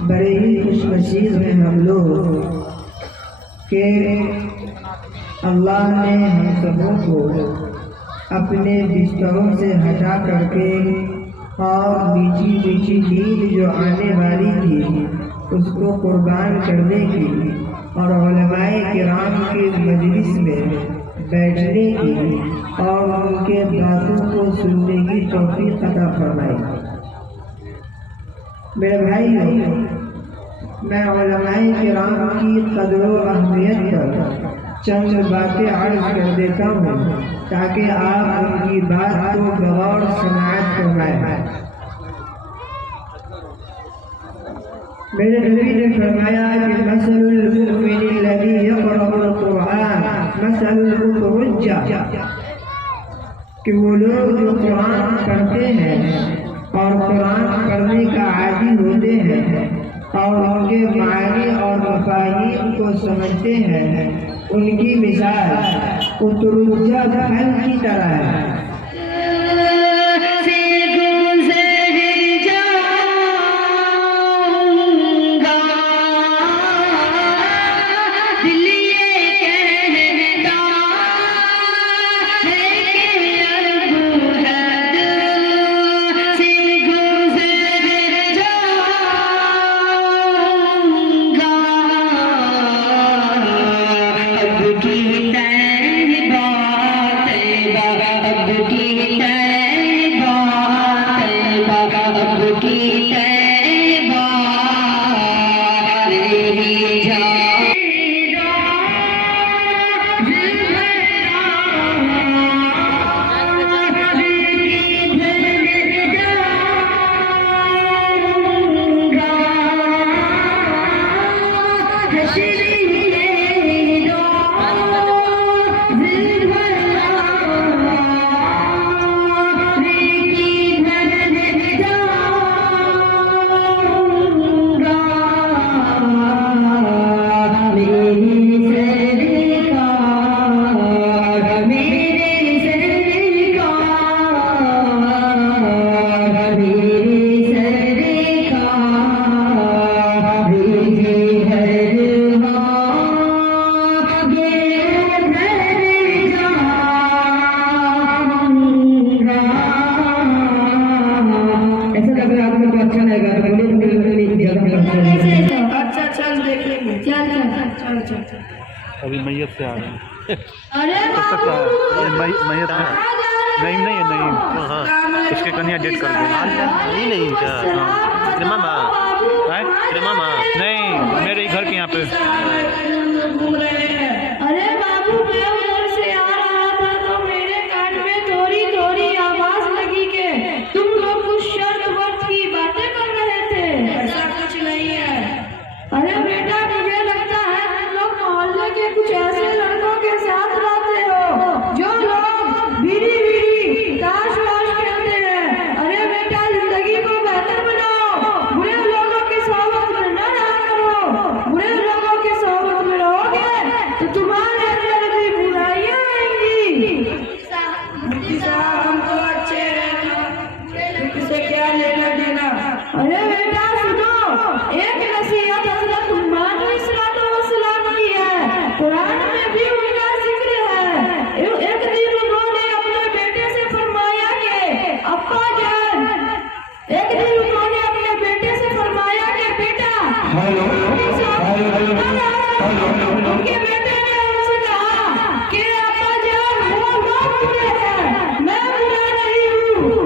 बड़े ही खुशनसीब हैं हम लोग कि अल्लाह ने हम सबों को अपने बिस्तरों से हटा करके और मीठी मीठी नींद जो आने वाली थी उसको कुर्बान करने की और उलमाए किराम की मजलिस में बैठने की और उनके बातों को सुनने की तौफीक अता फरमाई। मेरे भाइयों, मैं उलमाए किराम की कदर व अहमियत पर चंद बातें अर्ज कर देता हूँ ताकि आप उनकी बात को गौर समाअत फरमाएं। मेरे नबी ने फरमाया कि मसलुल मुमिनिल लज़ी यक़रअुल कुरआन मसलुल मुतवज्जा, कि वो लोग जो कुरान पढ़ते हैं और कुरान पढ़ने का आदी होते हैं और उनके मानी और मफाहीम को समझते हैं, उनकी मिसाल उतरुज्जा फल की तरह है। अभी मैयत से आ रहे हैं। अरे मैयत नहीं, इसके कन्या डेट कर दें। नहीं क्या तेरे मामा नहीं, मेरे ही घर के यहाँ पे। अरे बाबू, मैं उधर से आ रहा था तो मेरे कान में थोड़ी थोड़ी आवाज लगी के तुम लोग कुछ शर्त वर्त की बातें कर रहे थे। ऐसा कुछ नहीं है। अरे बेटा, मुझे लगता है तुम लोग मोहल्ले के कुछ ऐसे लड़कों के साथ रहते हो जो लोग बीड़ी ताश वाश खेलते हैं। अरे बेटा, जिंदगी को बेहतर बनाओ, बुरे लोगों की सोबत में न रहा करो। बुरे लोगों की सोबत में रहोगे तो तुम्हारे अंदर भी बुराइयां आएंगी। हम तो अच्छे हैं, किसे क्या लेना देना। अरे बेटा सुनो, एक नसीहत हज़रत उस्मान अलैहिस्सलाम की है, कुरान में भी उनका जिक्र है। एक दिन उन्होंने अपने बेटे से फरमाया कि अब्बा जान, एक दिन उन्होंने अपने बेटे से फरमाया कि बेटा, उनके बेटे ने उनसे कहा कि अब्बा जान, वो लोग बुरे हैं, मैं बुरा नहीं हूँ।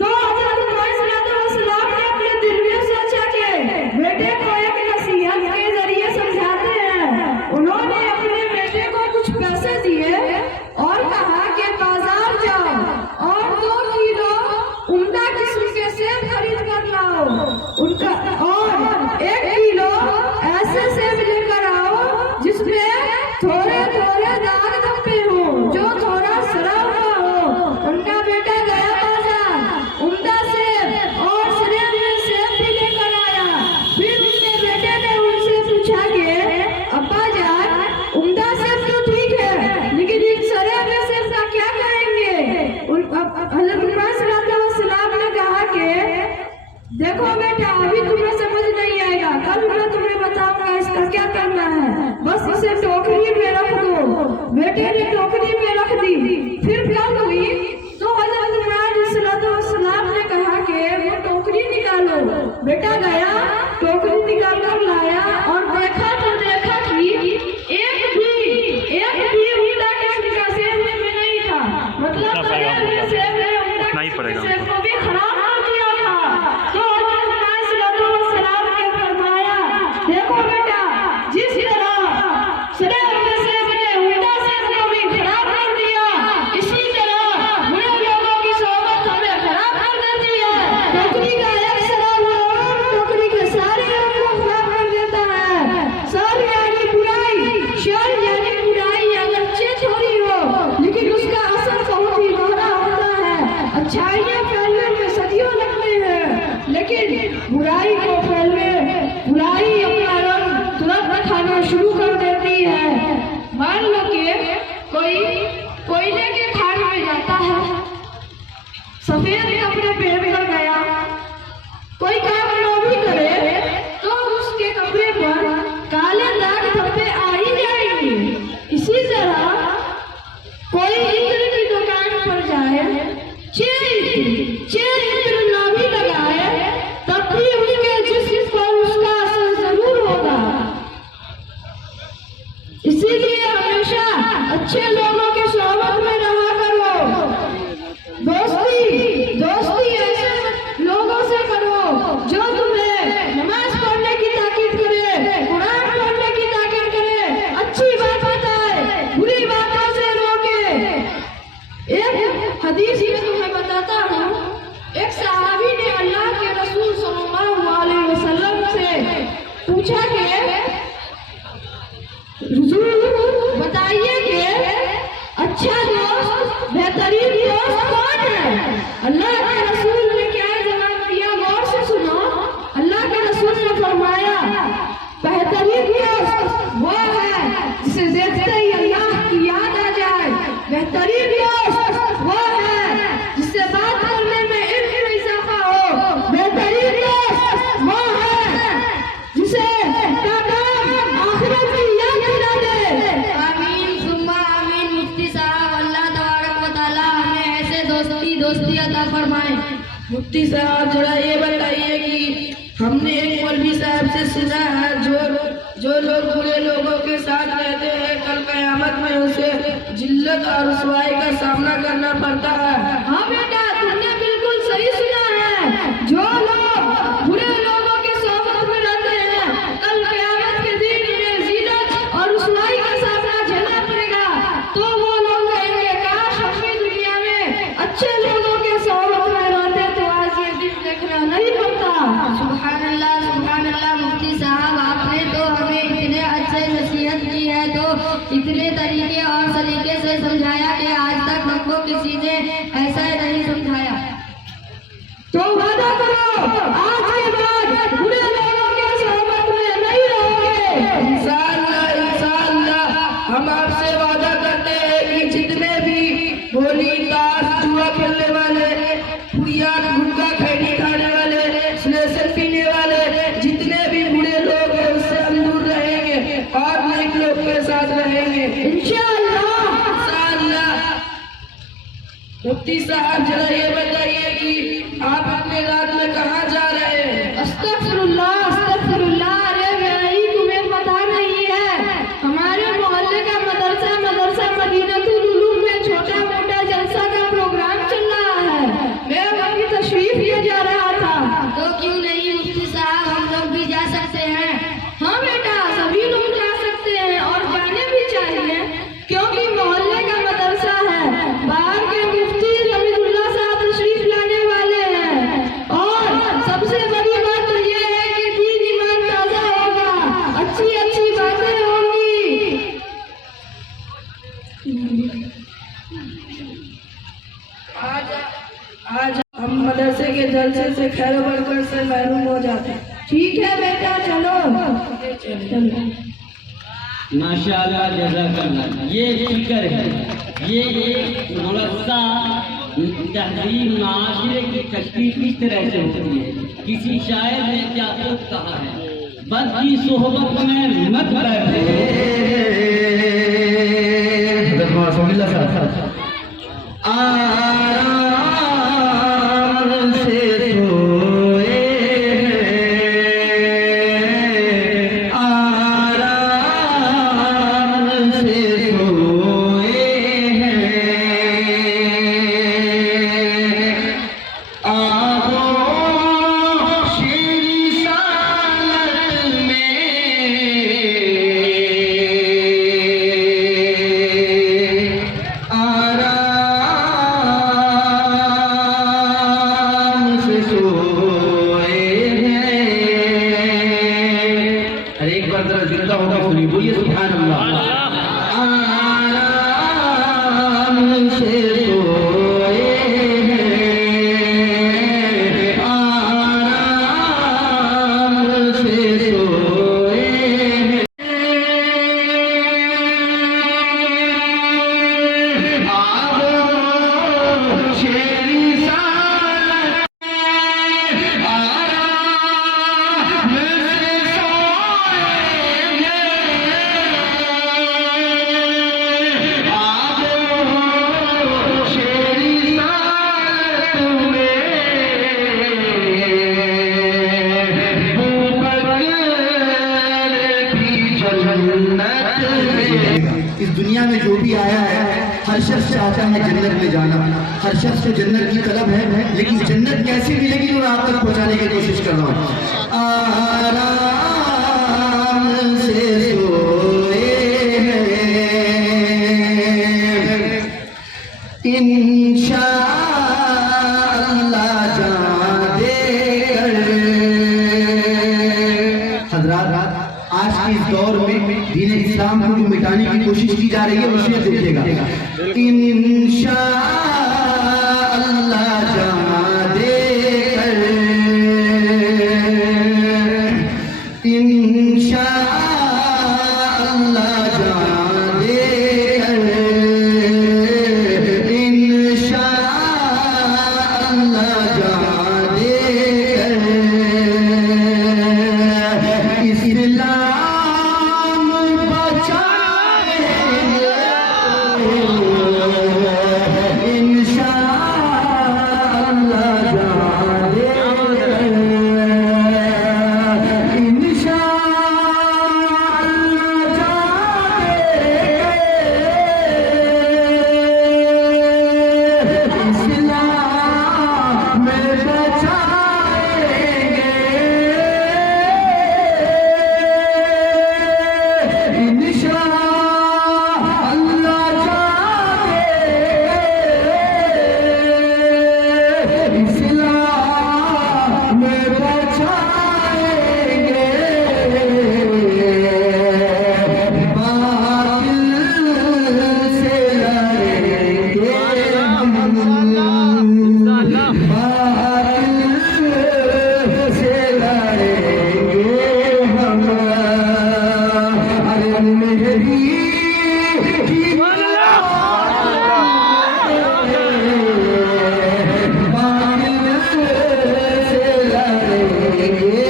तो हज़रत अलैहिस्सलाम ने अपने दिल में सोचा कि बेटे को एक नसीहत के जरिए समझाते हैं। उन्होंने अपने बेटे को कुछ पैसे दिए और कहा कि बाजार जाओ और 2 किलो उम्दा किस्म के सेब खरीद कर लाओ, उनका और 1 किलो ऐसे सेब लेकर आओ जिसमें थोड़े थोड़े दाग धब्बे हो, जो थोड़ा सड़ा हुआ हो। उनका बेटा गया बाजार, उम्दा सेब और सड़े हुए सेब भी लेकर आया। फिर उसके बेटे ने उनसे पूछा कि अब्बा जान, उम्दा सेब तो ठीक है, लेकिन इन सड़े हुए सेब का क्या करेंगे? हज़रत उस्मान सल्लल्लाहु अलैहि वसल्लम ने कहा कि देखो बेटा, अभी तुम्हें समझ नहीं बेटा, कल मैं तुम्हें बताऊंगा इसका क्या करना है, बस इसे टोकरी में रख दो। बेटे ने टोकरी में रख दी। फिर क्या हुई तो हजरत इब्राहिम अलैहिस्सलाम ने कहा कि वो टोकरी निकालो। बेटा गया, टोकरी निकाल कर लाया और देखा तो देखा कि एक भी उल्टा किस्म का सेब में नहीं था। मतलब सेब नहीं पड़ेगा सेब को भी खराब कर दिया था। तो हजरत इब्राहिम ने फरमाया, देखो बेटा, जिस तरह सेब ने उल्टा सेब को भी खराब कर दिया, इसी तरह बुरे लोगों की सोबत हमें खराब कर देती है। टोकरी का एक शराब टोकरी के सारे लोगों को खराब कर देता है। सर यानी बुराई, शर यानी बुराई अगरचे छोड़ी हो, लेकिन उसका असर बहुत ही गहरा होता है। अच्छाइयाँ फैलने में सदियों लगते हैं, लेकिन बुराई को फैलने, बुराई अपना रंग तुरंत दिखाना शुरू कर देती है। मान लो कि कोई कोयले के खान में जाता है, सफेद कपड़े पहन कर गया, कोई काम ना भी करे तो उसके कपड़े पर काले दाग धब्बे आ ही जाएंगे। इसी तरह कोई इत्र की दुकान पर जाए, इत्र ना भी लगाए, तब भी उसके जिस्म पर उसका असर जरूर होगा। इसीलिए हमेशा अच्छे लोगों के सोबत में रहा करो। दोस्ती ऐसे लोगों से करो जो तुम्हें नमाज पढ़ने की ताकीद करे, कुरान पढ़ने की ताकीद करे, अच्छी बात बताए, बुरी बातों से रोके। एक हदीस में तुम्हें बताता हूँ, एक सहाबी ने अल्लाह के रसूल सल्लल्लाहु अलैहि वसल्लम से पूछा कि हुजूर बताइए कि अच्छा दोस्त, बेहतरीन दोस्त कौन है? अल्लाह के रसूल ने क्या जवाब दिया, गौर से सुनो। अल्लाह के रसूल ने फरमाया, बेहतरीन दोस्त वो है जिसे देखते ही अल्लाह की याद आ जाए। बेहतरीन दोस्त वो है जिससे बात करने में इल्म में इजाफा हो। बेहतरीन दोस्त वो है जिसे आखिरत की याद दिला दे। आमीन सुम्मा आमीन। मुफ्ती साहब, अल्लाह तबारक व तआला हमें ऐसे दोस्ती अता फरमाए। मुफ्ती साहब जरा ये बताइए कि हमने एक मौलवी साहब से सुना है, जो लोग बुरे लोगों के साथ रहते हैं, कल क़यामत में उसे जिल्लत और रुसवाई का सामना करना पड़ता है। हाँ बेटा, तुमने बिल्कुल सही सुना है। जो लोग बुरे लोगों के सोबत में रहते हैं, कल क़यामत के दिन में जिल्लत और रुसवाई का सामना झेलना पड़ेगा। तो वो लोग कहेंगे, काश अपनी दुनिया में अच्छे लोगों के सोबत में रहते तो आज ये दिन देखना नहीं पड़ता। सुभान अल्लाह, सुभान अल्लाह। मुफ्ती साहब, आपने तो हमें इतने अच्छे नसीहत की है, तो इतने तरीके और सलीके से समझाया कि आज तक हमको किसी ने ऐसा नहीं समझाया। तो वादा करो आज के बाद बुरे लोगों के सोबत में नहीं रहोगे। इंशाअल्लाह, इंशाअल्लाह। हम आपसे वादा करते हैं कि जितने भी होली, ताश, जुआ खेलने वाले, पुड़िया, गुटखा, खैनी खाने वाले, स्नेसन पीने वाले, जितने भी बुरे लोग हैं उससे हम दूर रहेंगे और नेक लोग के साथ रहेंगे इंशाअल्लाह, इंशाअल्लाह। मुफ्ती साहब जरा ये बताइए कि आप अपने रात में कहाँ जा रहे हैं? अस्तगफिरुल्लाह, अस्तगफिरुल्लाह। अरे भाई, तुम्हें पता नहीं है, हमारे मोहल्ले का मदरसा मदीनतुल उलूम में छोटा मोटा जलसा का प्रोग्राम चल रहा है। मैं वहाँ तशरीफ ले जा रहा था। तो क्यों नहीं मुफ्ती साहब, हम लोग भी जा सकते हैं? हाँ बेटा, सभी लोग जा सकते हैं और जाने भी चाहिए, क्योंकि मोहल्ले का मदरसा है। बाहर के मुफ्ती रमीजुल्लाह साहब तशरीफ लाने वाले हैं और सबसे बड़ी बात तो ये है कि दीन ईमान ताजा होगा, अच्छी अच्छी बातें होंगी। आज हम मदरसे के जलसे से खैर बरकत से महरूम हो जाते हैं। ठीक है बेटा, चलो। माशाअल्लाह, जज़ाकल्लाह। ये फिक्र है, ये एक मदरसा तहजीब माशरे की तशकील किस तरह से होती है। किसी शायर ने क्या खूब कहा है बद की सोहबत में मत बैठे। आराम से सोए हैं, आराम से सोए हैं, आगोशी सालत में आराम से सोए हैं। अरे एक बार जरा जिंदा होगा सुनिए, बोलिए सुभान अल्लाह। आराम से सोए हैं, आराम से सोए हैं। शेरी सालत आराम से सोए हैं, शेरी सालत में बूबकर की जन्नत में। इस दुनिया में जो भी आया है हर शख्स चाहता है जन्नत में जाना, हर शख्स को जन्नत की तलब है, लेकिन जन्नत कैसे मिलेगी वो आप तक पहुंचाने की कोशिश कर रहा हूँ। आराम से सोए हैं, इंशाअल्लाह जान देकर। हज़रात, आज के इस दौर में दीन इस्लाम को जो मिटाने की कोशिश की जा रही है उसे देखिएगा। इंशाअल्लाह जान देकर, इंशाअल्लाह जान देकर, इंशाअल्लाह जान देकर इस्लाम बचाएंगे इंशाअल्लाह जान देकर, इंशाअल्लाह जान देकर इस्लाम में बचाएंगे इंशाअल्लाह जान देकर इस्लाम में बचाएंगे। बातिल से लड़ेंगे हम, बातिल से लड़ेंगे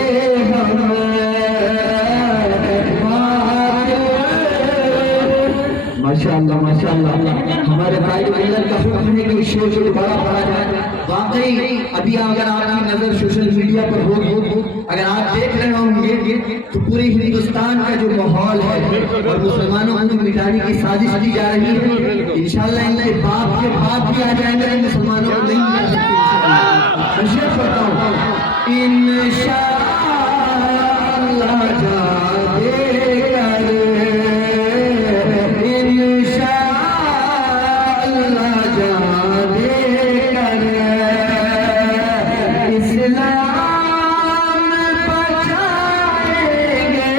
हम। अरे मेरी माशाअल्लाह माशाअल्लाह, हमारे भाई मिलत का हुक्म है कि शेर को दोबारा पढ़ा जाए। वाकई अभी अगर आपकी नजर सोशल मीडिया पर हो, अगर आप देख रहे होंगे तो पूरे हिंदुस्तान का जो माहौल है और मुसलमानों को मिटाने की साजिश की जा रही है। इंशाअल्लाह इनके बाप के बाप भी आ जाएंगे, मुसलमानों को नहीं मिटा सकते इंशाअल्लाह। शेर पढ़ता हूँ, इंशाअल्लाह जान देकर, इंशाअल्लाह जान देकर इस्लाम बचाएंगे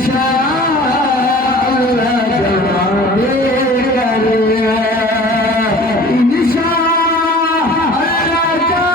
इंशाअल्लाह जान देकर, इंशाअल्लाह जान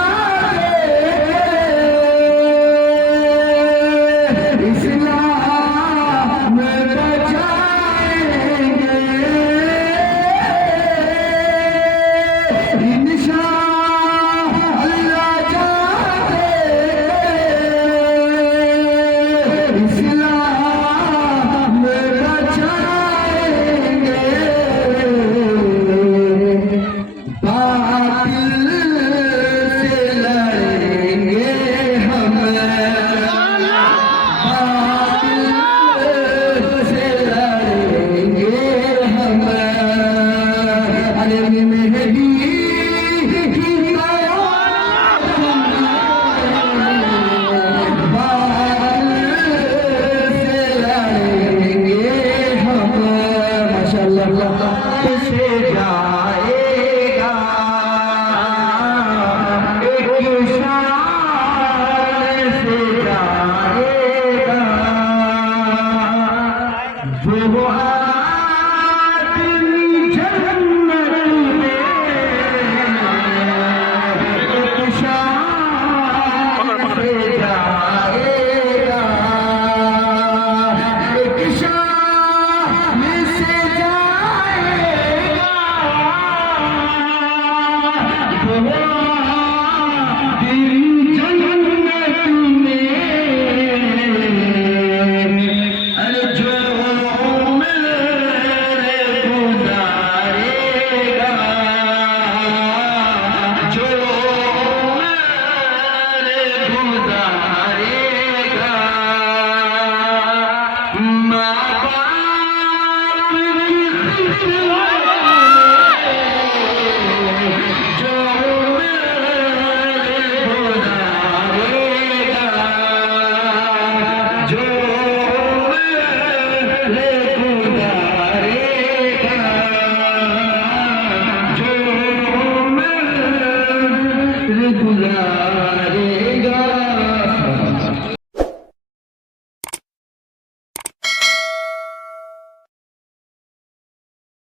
मारेगा